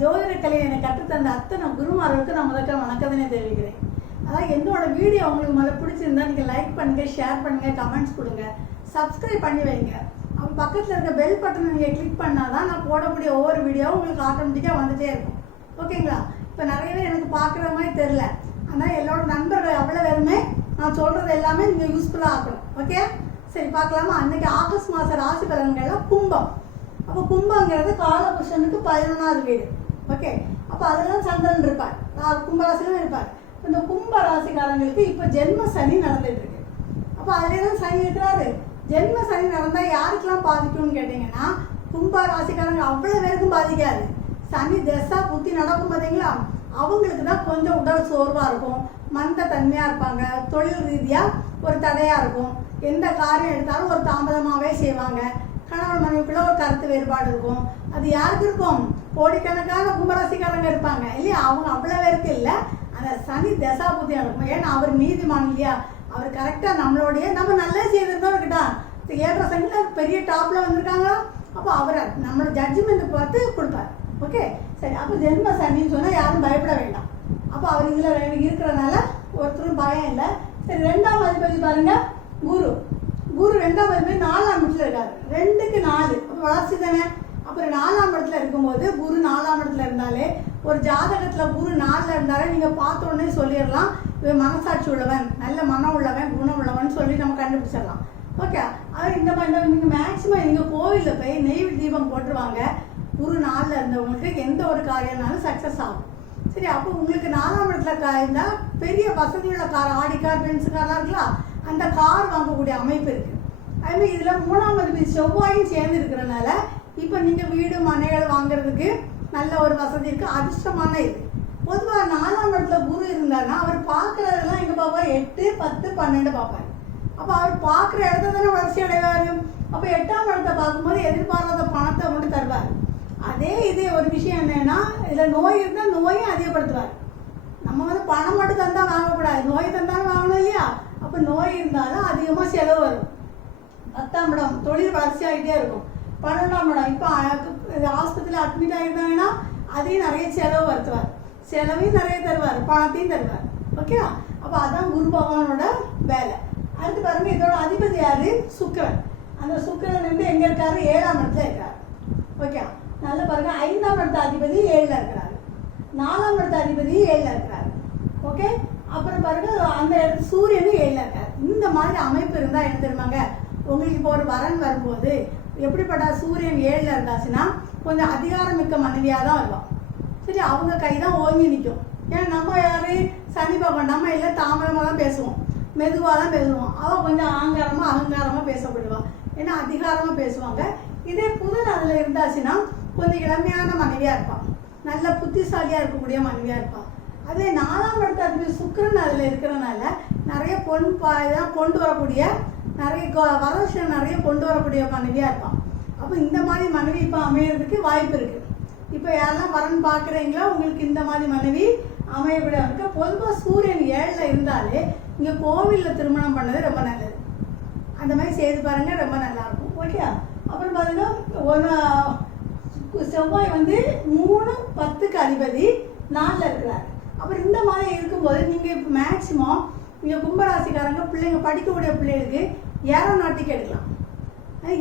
ஜோதிட கலையை எனக்கு கற்றுத்தந்த அத்தனை குருமார்களுக்கு நான் முதல்ல வணக்கத்தினே தெரிவிக்கிறேன். அதாவது என்னோட வீடியோ உங்களுக்கு முதல்ல பிடிச்சிருந்தா நீங்கள் லைக் பண்ணுங்கள், ஷேர் பண்ணுங்கள், கமெண்ட்ஸ் கொடுங்க, சப்ஸ்கிரைப் பண்ணி வைங்க. அப்போ பக்கத்தில் இருக்க பெல் பட்டனை நீங்கள் கிளிக் பண்ணால் தான் நான் போடக்கூடிய ஒவ்வொரு வீடியோவும் உங்களுக்கு ஆட்டோமேட்டிக்காக வந்துகிட்டே இருக்கும். ஓகேங்களா? இப்போ நிறைய பேர் எனக்கு பார்க்குற மாதிரி தெரில, ஆனால் என்னோட நண்பர்கள் அவ்வளோ பேருமே நான் சொல்கிறது எல்லாமே நீங்கள் யூஸ்ஃபுல்லாக ஆக்கணும். ஓகே, சரி பார்க்கலாமா? அன்றைக்கி ஆகஸ்ட் மாத ராசி பலன்கள்லாம் கும்பம். அப்போ கும்பங்கிறது காலபுருஷனுக்கு 11வது வீடு. ஓகே, அப்போ அதெல்லாம் சந்திரன் இருப்பார், கும்பராசிலும் இருப்பார். இந்த கும்ப ராசிக்காரங்களுக்கு இப்போ ஜென்ம சனி நடந்துட்டு இருக்கு. அப்போ அதுலேயே தான் சனி இருக்கிறாரு. ஜென்ம சனி நடந்தால் யாருக்கெல்லாம் பாதிக்கும்னு கேட்டிங்கன்னா, கும்ப ராசிக்காரங்க அவ்வளோ பேருக்கும் பாதிக்காது. சனி தசா புத்தி நடக்கும் பார்த்தீங்களா, அவங்களுக்கு தான் கொஞ்சம் உடல் சோர்வாக இருக்கும், மந்த தன்மையாக இருப்பாங்க, தொழில் ரீதியாக ஒரு தடையாக இருக்கும், எந்த காரியம் எடுத்தாலும் ஒரு தாமதமாகவே செய்வாங்க, கணவன் மனைவிக்குள்ள ஒரு கருத்து வேறுபாடு இருக்கும். அது யாருக்கு இருக்கும்? கோடிக்கணக்கான கும்பராசிக்காரங்க இருப்பாங்க இல்லையா? அவங்க அவ்வளோ பேருக்கு இல்லை, அந்த சனி தசா புத்தி நடக்கும். ஏன்னா அவர் நீதிமான் இல்லையா, அவர் கரெக்டாக நம்மளுடைய நம்ம நல்லா செய்திருந்தோம் இருக்கட்டா. 7 சனியில் பெரிய டாப்பில் வந்திருக்காங்களா, அப்போ அவரை நம்மளோட ஜட்ஜ்மெண்ட் பார்த்து கொடுப்பார். ஓகே, சரி. அப்போ ஜென்ம சனின்னு சொன்னால் யாரும் பயப்பட வேண்டாம். அப்போ அவர் இதில் இருக்கிறனால ஒருத்தரும் பயம் இல்லை. சரி, 2ஆம் அதிபதி பாருங்க குரு. குரு 2ஆம் அதிபதி 4ஆம் இடத்துல இருக்காரு. 2க்கு 4 அப்போ வளர்ச்சி தானே. அப்புறம் 4ஆம் இடத்துல இருக்கும்போது குரு 4ஆம் இடத்துல இருந்தாலே, ஒரு ஜாதகத்தில் குரு 4ல் இருந்தாலே நீங்கள் பார்த்த உடனே சொல்லிடலாம், இவன் மனசாட்சி உள்ளவன், நல்ல மனம் உள்ளவன், குணம் உள்ளவன் சொல்லி நம்ம கண்டுபிடிச்சிடலாம். ஓகே, அது இந்த மாதிரி நீங்கள் மேக்சிமம் நீங்கள் கோவிலில் போய் நெய் தீபம் போட்டுருவாங்க. குரு 4ல் இருந்தவங்களுக்கு எந்த ஒரு காரியம்னாலும் சக்ஸஸ் ஆகும். சரி, அப்போ உங்களுக்கு 4ஆம் இடத்துல இருந்தால் பெரிய வசதியுள்ள கார், ஆடி கார், பென்ஸ் கார்லாம் இருக்கலாம், அந்த கார் வாங்கக்கூடிய அமைப்பு இருக்குது. அதுமாதிரி இதில் 3ஆம் அதிபதி செவ்வாயும் சேர்ந்து இருக்கிறனால இப்போ நீங்கள் வீடு மனைகள் வாங்குறதுக்கு நல்ல ஒரு வசதி இருக்குது, அதிர்ஷ்டமான இது. பொதுவாக 4ஆம் இடத்துல குரு இருந்தாருன்னா அவர் பார்க்குறதெல்லாம் எங்கே பார்ப்பார்? 8, 10, 12 பார்ப்பார். அப்போ அவர் பார்க்குற இடத்த தானே வளர்ச்சி அடைவார். அப்போ 8ஆம் இடத்தை பார்க்கும்போது எதிர்பாராத பணத்தை மட்டும் தருவார். அதே இதே ஒரு விஷயம் என்னன்னா, இதில் நோய் இருந்தால் நோயும் அதிகப்படுத்துவார். நம்ம பணம் மட்டும் தந்தால் வாங்கக்கூடாது, நோய் தந்தாலும் வாங்கணும் இல்லையா? அப்போ நோய் இருந்தாலும் அதிகமாக செலவு வரும். 10ஆம் இடம் தொழில் வளர்ச்சி ஆகிட்டே இருக்கும். 12ஆம் இடம் இப்போ ஆஸ்பத்திரியில் அட்மிட் ஆகிருந்தாங்கன்னா அதையும் நிறைய செலவு வருத்துவார், செலவையும் நிறைய தருவார், பணத்தையும் தருவார். ஓகே, அப்போ அதான் குரு பகவானோட வேலை. அடுத்து பாருங்க, இதோட அதிபதி யாரு? சுக்கிரன். அந்த சுக்கிரன் வந்து எங்கே இருக்காரு? 7ஆம் இடத்துல இருக்காரு. ஓகே, நல்லா பாருங்க, 5ஆம் இடத்த அதிபதி 7ல் இருக்கிறாரு, 4ஆம் இடத்த அதிபதி 7ல் இருக்கிறாரு. ஓகே, அப்புறம் பாருங்க அந்த இடத்துல சூரியனும் 7ல் இருக்காரு. இந்த மாதிரி அமைப்பு இருந்தால் என்ன தெரியுமாங்க, உங்களுக்கு இப்போ ஒரு வரன் வரும்போது எப்படிப்பட்ட சூரியன் 7ல் இருந்தாச்சுன்னா கொஞ்சம் அதிகாரமிக்க மனைவியாக தான் வருவான். சரி, அவங்க கை தான் ஓங்கி நிற்கும். ஏன்னா நம்ம யாரு? சனி பகவான். நம்ம எல்லாம் தாமதமாக தான் பேசுவோம், மெதுவாக தான் பேசுவோம். அவள் கொஞ்சம் ஆங்காரமாக அகங்காரமாக பேசப்படுவான், ஏன்னா அதிகாரமாக பேசுவாங்க. இதே புதன் அதில் இருந்தாச்சுன்னா கொஞ்சம் இளமையான மனைவியாக இருப்பான், நல்ல புத்திசாலியாக இருக்கக்கூடிய மனைவியாக இருப்பான். அதே 4ஆம் இடத்த அதிபதி சுக்கிரன் அதில் இருக்கிறனால நிறைய கொண்டு வரக்கூடிய, நிறைய வரலட்சணம் நிறைய கொண்டு வரக்கூடிய மனைவியாக இருப்பான். அப்போ இந்த மாதிரி மனைவி இப்போ அமையறதுக்கு வாய்ப்பு இருக்குது. இப்போ யாரெல்லாம் வரன் பார்க்குறீங்களோ உங்களுக்கு இந்த மாதிரி மனைவி அமையக்கூடிய இருக்கு. பொதுவாக சூரியன் 7ல் இருந்தாலே இங்கே கோவிலில் திருமணம் பண்ணது ரொம்ப நல்லது. அந்த மாதிரி செய்து பாருங்கள், ரொம்ப நல்லாயிருக்கும். ஓகே, அப்புறம் பார்த்தீங்கன்னா செவ்வாய் வந்து 3, 10க்கு அதிபதி 4ல் இருக்கிறார். அப்புறம் இந்த மாதிரி இருக்கும்போது நீங்கள் இப்போ மேக்சிமம் நீங்கள் கும்பராசிக்காரங்க பிள்ளைங்க படிக்கக்கூடிய பிள்ளைகளுக்கு ஏரோநாட்டிக் எடுக்கலாம்,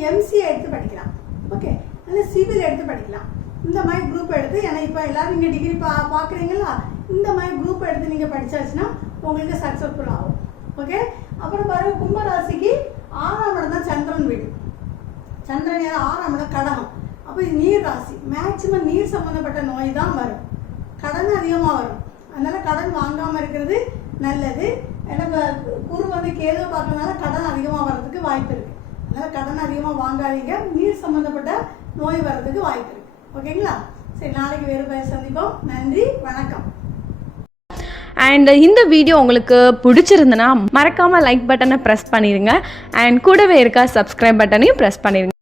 எம்சிஏ எடுத்து படிக்கலாம். ஓகே, இல்லை சிவில் எடுத்து படிக்கலாம். இந்த மாதிரி குரூப் எடுத்து, ஏன்னா இப்போ எல்லோரும் நீங்கள் டிகிரி பார்க்குறீங்களா, இந்த மாதிரி குரூப் எடுத்து நீங்கள் படித்தாச்சுன்னா உங்களுக்கு சக்ஸஸ்ஃபுல் ஆகும். ஓகே, அப்புறம் பாருங்கள், கும்பராசிக்கு 6ஆம் இடம் தான் சந்திரன் வீடு. சந்திரன் 6ஆம் இடம் கடகம். அப்போ இது நீர் ராசி, மேக்சிமம் நீர் சம்மந்தப்பட்ட நோய் தான் வரும், கடன் அதிகமாக வரும். அதனால் கடன் வாங்காமல் இருக்கிறது நல்லது. ஏன்னா குரு வந்து கேது பார்க்கறதுனால கடன் அதிகமாக வர்றதுக்கு வாய்ப்பு இருக்குது. அதனால் கடன் அதிகமாக வாங்காதீங்க, நீர் சம்மந்தப்பட்ட நோய் வர்றதுக்கு வாய்ப்பு இருக்குது. ஓகேங்களா? சரி, நாளைக்கு வேறு சந்திப்போம். நன்றி, வணக்கம். அண்ட் இந்த வீடியோ உங்களுக்கு பிடிச்சிருந்துன்னா மறக்காமல் லைக் பட்டனை ப்ரெஸ் பண்ணிடுங்க. அண்ட் கூடவே இருக்க சப்ஸ்கிரைப் பட்டனையும் ப்ரெஸ் பண்ணிடுங்க.